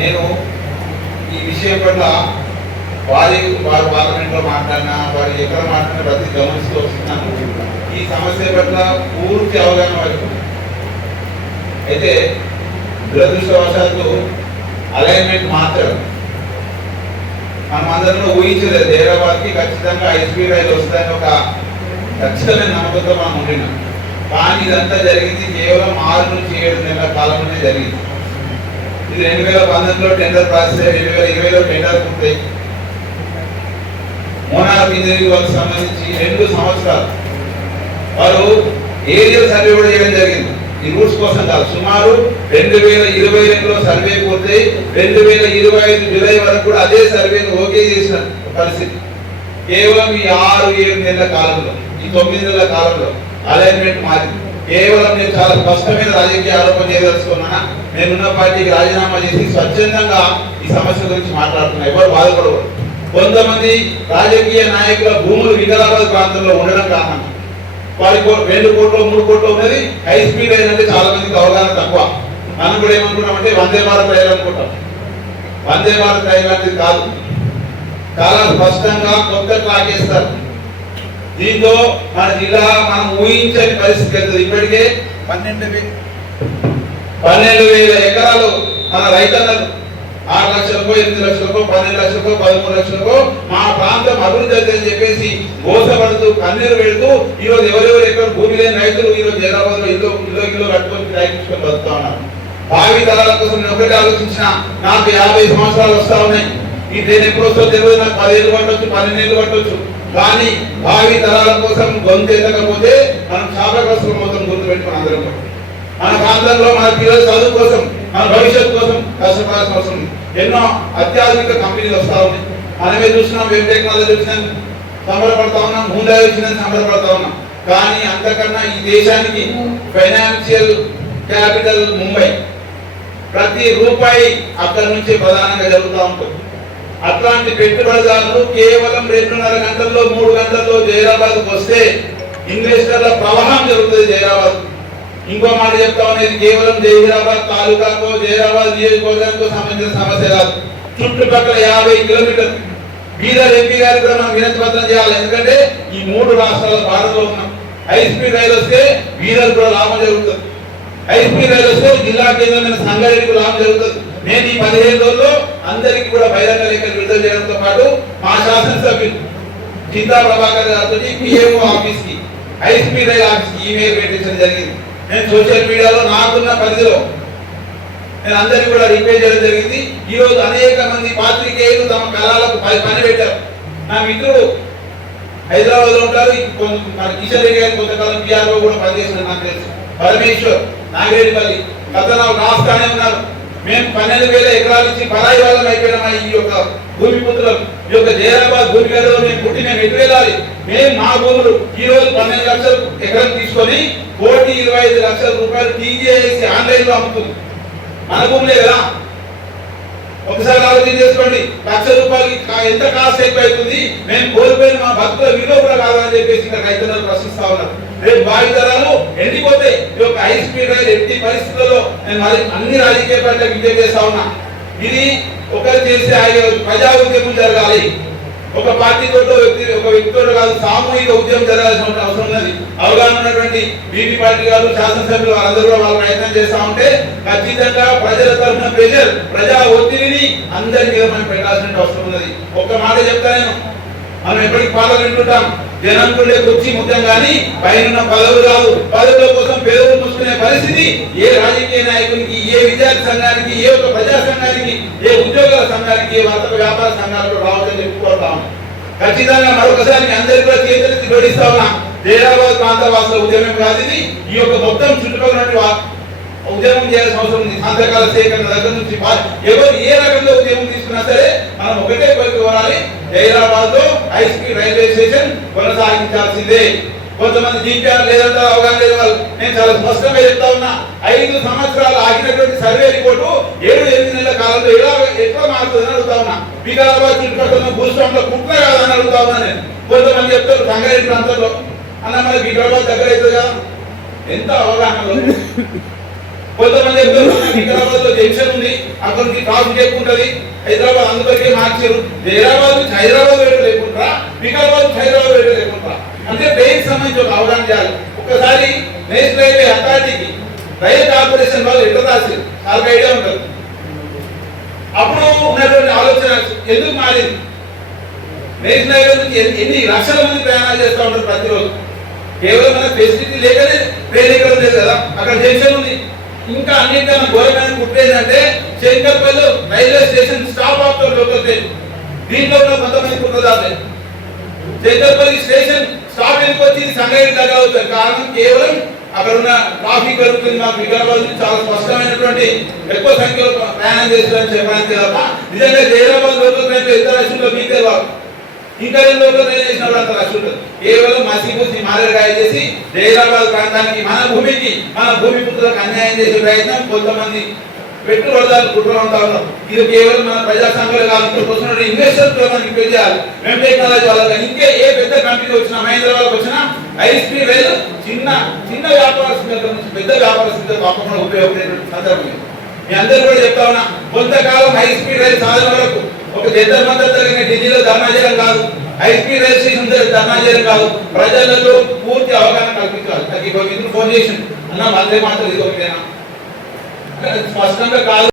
నేను ఈ విషయం పట్ల వారు పార్లమెంట్లో మాట్లాడినా వారు ఎక్కడ మాట్లాడినా ప్రతి గమనిస్తూ వస్తున్నాను. ఈ సమస్య పట్ల పూర్తి అవగాహన వరకు అయితే దురదృష్టవశాత్తు అలైన్మెంట్ మార్చడం మనం అందరం ఊహించలేదు. హైదరాబాద్కి ఖచ్చితంగా హైస్పీ రైలు వస్తుందని ఒక ఖచ్చితమైన నమ్మకంతో మనం ఉండినాం. కానీ ఇదంతా జరిగింది కేవలం 6 నుంచి 7 నెలల కాలంలోనే జరిగింది. ఇది 2019లో టెండర్ ప్రాసెస్, 2020లో టెండర్ పూర్తయి మోనార్ ఇంజనీరింగ్ వర్క్ సంబంధించి 2 సంవత్సరాలు వారు ఏరియల్ సర్వే కూడా చేయడం జరిగింది. ఈ రూట్స్ కోసం కాదు. సుమారు 2022లో సర్వే పూర్తయి 2025 జూలై వరకు కూడా అదే సర్వేను ఓకే చేసిన పరిస్థితి. కేవలం ఈ 6-7 నెలల కాలంలో, ఈ 9 నెలల కాలంలో అలైన్మెంట్ మారింది. కేవలం నేను చాలా స్పష్టమైన రాజకీయ ఆరోపణ చేయదలుచుకున్నా. నేనున్న పార్టీకి రాజీనామా చేసి స్వచ్ఛందంగా ఈ సమస్య గురించి మాట్లాడుతున్నా. ఎవరు బాధపడకూడదు. కొంతమంది రాజకీయ నాయకుల భూములు వికారాబాద్ ప్రాంతంలో ఉండడం కారణంగా వారికి 2 కోట్లు 3 కోట్లు ఉన్నది. హై స్పీడ్ రైలు అంటే చాలా మందికి అవగాహన తక్కువ. మనం కూడా ఏమనుకుంటామంటే వందే భారత్ రైలు అనుకుంటాం. వందే భారత్ రైలు అనేది కాదు. చాలా స్పష్టంగా కొత్త ట్రాక్ వేస్తారు. దీంతో మన జిల్లా మనం ఊహించని పరిస్థితి వెళ్తుంది. ఇప్పటికే 12,000 ఎకరాలు మన రైతన్నలు 6 లక్షలకో 8 లక్షలకో 12 లక్షలకో 13 లక్షలకో మా ప్రాంతం అభివృద్ధి అని చెప్పేసి మోసపడుతూ కన్నీరు పెడుతూ ఈరోజు ఎవరెవరు ఎక్కడ భూమి లేని రైతులు ఈరోజు హైదరాబాద్ లో ఇల్లు కట్టుకొని రైతుకొని బతుకుతా ఉన్నారు. భావి తరాల కోసం నేను ఒకటి ఆలోచించిన. నాకు 50 సంవత్సరాలు వస్తా ఉన్నాయి. ఈ ట్రైన్ ఎప్పుడు వస్తుందో తెలియదు. నాకు 10 ఏళ్ళు పట్టవచ్చు, 12 ఏళ్ళు పట్టవచ్చు. కానీ భావి తరాల కోసం గొంతు ఎత్తకపోతే మనం శాపగ్రస్తుల మొత్తం గుర్తు పెట్టుకుని అందరం మన ప్రాంతంలో మన పిల్లల చదువు కోసం, మన భవిష్యత్తు కోసం కష్టపడాల్సిన అవసరం ఉంది. ఎన్నో అత్యాధునిక కంపెనీలు వస్తా ఉన్నాయి. మనమే చూస్తున్నాం. వెబ్ టెక్నాలజీ వచ్చిందని సంబరపడతా ఉన్నాం. ముందై వచ్చిందని సంబరపడతా ఉన్నాం. కానీ అంతకన్నా ఈ దేశానికి ఫైనాన్షియల్ క్యాపిటల్ ముంబై. ప్రతి రూపాయి అక్కడి నుంచి ప్రధానంగా జరుగుతూ ఉంటుంది. అట్లాంటి పెట్టుబడిదారులు కేవలం 2.5 గంటల్లో 3 గంటల్లో జైరాబాద్కు వస్తే ఇన్వెస్టర్ల ప్రవాహం జరుగుతుంది జైరాబాద్. ఇంకో మాట చెప్తా ఉన్నది, కేవలం జైరాబాద్ తాలూకాకో జైరాబాద్ నియోజకవర్గానికో సంబంధించిన సమస్య కాదు. చుట్టుపక్కల 50 కిలోమీటర్లు. బీదర్ ఎంపీ గారికి కూడా మనం వినతి పత్రం చేయాలి. ఎందుకంటే ఈ 3 రాష్ట్రాల భారతలో ఉన్నాం. హై స్పీడ్ రైలు వస్తే బీదర్ కూడా లాభం జరుగుతుంది. హై స్పీడ్ రైలు వస్తే జిల్లా కేంద్రమైన సంగారెడ్డికి లాభం జరుగుతుంది. నేను ఈ 15 రోజుల్లో అందరికీ కూడా బహిరంగ లేఖలు విడుదల చేయడంతో పాటు మా శాసనసభ్యులు చింతా ప్రభాకర్ గారితో పిఎంఓ ఆఫీస్ కి, హై స్పీడ్ రైల్ ఆఫీస్ కి ఈమెయిల్ పెట్టించడం జరిగింది. నేను సోషల్ మీడియాలో నాకున్న పరిధిలో నేను అందరికీ కూడా రిక్వెస్ట్ చేయడం జరిగింది. ఈ రోజు అనేక మంది పాత్రికేయులు తమ కళాలకు పని పెట్టారు. నా మిత్రుడు హైదరాబాద్ లో ఉంటారు. మన కిషన్ రెడ్డి గారి కొంతకాలం పిఆర్ఓ కూడా పనిచేసిన నాకు తెలుసు. పరమేశ్వర్ నాగిరెడ్డిపల్లి గతంలో రాష్ట్రానే ఉన్నారు. మేము 12,000 ఎకరాలు ఇచ్చి పరాయి వాళ్ళం అయిపోయినా ఈ యొక్క భూమి పుత్రులు ఈ యొక్క జైరాబాద్ భూమి గడలో మేము పుట్టి మేము ఎటు వెళ్ళాలి? మేము మా భూములు ఈ రోజు 12 లక్షల ఎకరం తీసుకొని 1,25,00,000 రూపాయలు టీజీఐసి ఆన్లైన్ లో అమ్ముతుంది. మన భూములే కదా. ఒకసారి ఆలోచన చేసుకోండి. 1,00,000 రూపాయలకి ఎంత కాస్ట్ ఎక్కువ అవుతుంది? మేము కోల్పోయిన మా భక్తుల విలువ కూడా కాదని చెప్పేసి ఇక్కడ రైతులను ప్రశ్నిస్తా ఉన్నారు. రేపు భావితరాలు ఎండిపోతే ఈ యొక్క హై స్పీడ్ రైలు ఎట్టి పరిస్థితుల్లో నేను మరి అన్ని రాజకీయ పార్టీలకు విజ్ఞప్తి చేస్తా ఉన్నా. ఇది ఒకరు చేసే ప్రజా ఉద్యమం జరగాలి. ఒక పార్టీతో ఒక వ్యక్తితో కాదు, సామూహిక ఉద్యమం జరగాల్సిన అవసరం ఉన్నది. అవగాహన ఉన్నటువంటి బీపీ పార్టీ గారు, శాసనసభ్యులు వాళ్ళందరూ కూడా వాళ్ళు ప్రయత్నం చేస్తా ఉంటే ఖచ్చితంగా ప్రజల తరఫున ప్రెషర్, ప్రజా ఒత్తిడిని అందరి మీద మనం పెట్టాల్సిన అవసరం ఉన్నది. ఒక్క మాట చెప్తా నేను, మనం ఎప్పటికి పాటలు వింటుంటాం, జనం కుండే కుర్చీ ముఖ్యం కానీ పైన పదవులు కాదు. పదవుల కోసం పేదలు మూసుకునే పరిస్థితి ఏ రాజకీయ నాయకునికి, ఏ విద్యార్థి సంఘానికి, ఏ ఒక ప్రజా సంఘానికి, ఏ ఉద్యోగుల సంఘానికి, ఏ వర్తక వ్యాపార సంఘాలకు రావద్దని చెప్పుకోవడం ఖచ్చితంగా మరొకసారి అందరికీ కూడా చేతులెత్తి జోడిస్తా ఉన్నా. జైరాబాద్ ప్రాంత వాసుల ఉద్యమం కాదు ఇది. ఈ యొక్క మొత్తం చుట్టుపక్కల ఉద్యమం చేయాల్సిన అవసరం ఉంది. సంతకాల సేకరణ దగ్గర నుంచి ఎవరు ఏ రకంగా ఉద్యమం తీసుకున్నా సరే మనం ఒకటే పైకి కోరాలి, జైరాబాద్ లో హై స్పీడ్ రైల్వే స్టేషన్ కొనసాగించాల్సిందే. కొంతమంది జీపీఆర్ లేదంటే అవగాహన లేదు వాళ్ళు. నేను చాలా స్పష్టంగా చెప్తా ఉన్నా, 5 సంవత్సరాలు ఆగినటువంటి సర్వే రిపోర్టు 7-8 నెలల కాలంలో ఎట్లా మారుతుందని అడుగుతా ఉన్నా. వికారాబాద్ చుట్టుపక్కల భూస్వాముల కుట్ర కాదని అడుగుతా ఉన్నా నేను. కొంతమంది చెప్తారు సంగారెడ్డి ప్రాంతంలో అన్న మనకి వికారాబాద్ దగ్గర అవుతుంది కదా. ఎంత అవగాహన కొంతమంది చెప్తారు హైదరాబాద్ లో జంక్షన్ ఉంది, అక్కడికి ట్రాఫిక్ ఎక్కువ ఉంటది, హైదరాబాద్ అందుకే మార్చారు. హైదరాబాద్ నుంచి హైదరాబాద్ వేట లేకుండా వికారాబాద్ నుంచి హైదరాబాద్ వేట లేకుండా అంటే ట్రైన్ సంబంధించి ఒక అవగాహన చేయాలి. ఒక్కసారి నేషనల్ రైల్వే అథారిటీకి రైలు కార్పొరేషన్ వాళ్ళు లెటర్ రాశారు, చాలా ఐడియా ఉంటుంది. అప్పుడు ఉన్నటువంటి ఆలోచన ఎందుకు మారింది? నేషనల్ హైవే నుంచి ఎన్ని లక్షల మంది ప్రయాణాలు చేస్తూ ఉంటారు ప్రతిరోజు. కేవలం మన ఫెసిలిటీ లేకనే ట్రైన్ ఎక్కడం లేదు కదా, అక్కడ జంక్షన్ ఉంది. ఇంకా అన్నింటికన్నా ఘోరమైన కుట్రేందంటే Shankarpalli railway station stop of local train, దీంట్లో ఉన్న కొంతమంది కుట్రదారులే. శంకర్పల్లి స్టేషన్ స్టాప్ ఎందుకు వచ్చి సంగారెడ్డి దగ్గర అవుతుంది, కారణం కేవలం అక్కడ ఉన్న ట్రాఫిక్ పెరుగుతుంది. మాకు వికారాబాద్ నుంచి చాలా స్పష్టమైనటువంటి ఎక్కువ సంఖ్యలో ప్రయాణం చేస్తారని చెప్పడానికి తప్ప నిజంగా హైదరాబాద్ లోకల్ ట్రైన్ ఎంత రష్ ఉంటుందో మీకు తెలియదు. ఇంకా రెండు లోకల్ ట్రైన్ చేసినప్పుడు అంత రష్ ఉంటుంది. కేవలం మసిపూసి మారేడుకాయ చేసి హైదరాబాద్ ప్రాంతానికి మన భూమికి మన భూమి పుత్రులకు అన్యాయం చేసే ప్రయత్నం కొంతమంది పెట్టుబడిదారులు కుట్ర ఉంటా ఉన్నారు. ఇది కేవలం మన ప్రజా సంఘాలు కాదు, ఇన్వెస్టర్స్ మనకి చేయాలి. మేము టెక్నాలజీ వాళ్ళ ఇంకే ఏ పెద్ద కంపెనీ వచ్చినా హైదరాబాద్ వచ్చినా హై స్పీడ్ రైలు చిన్న చిన్న వ్యాపారస్తుల నుంచి పెద్ద వ్యాపారస్తులకు తప్పకుండా ఉపయోగపడేటువంటి సందర్భం. మీ అందరూ కూడా చెప్తా ఉన్నా, కొంతకాలం హై స్పీడ్ రైలు సాధన వరకు ఒక జంతర్ మంతర్ జరిగిన ఢిల్లీలో ధర్నా చేయడం కాదు, హై స్పీడ్ రైల్ స్టేషన్ ధర్నా చేయడం కాదు, ప్రజలలో పూర్తి అవగాహన కల్పించాలి. నాకు ఇంకో మిత్రులు ఫోన్ చేసి అన్న వందే మాత్రం ఇది ఒకటేనా స్పష్టంగా కాదు.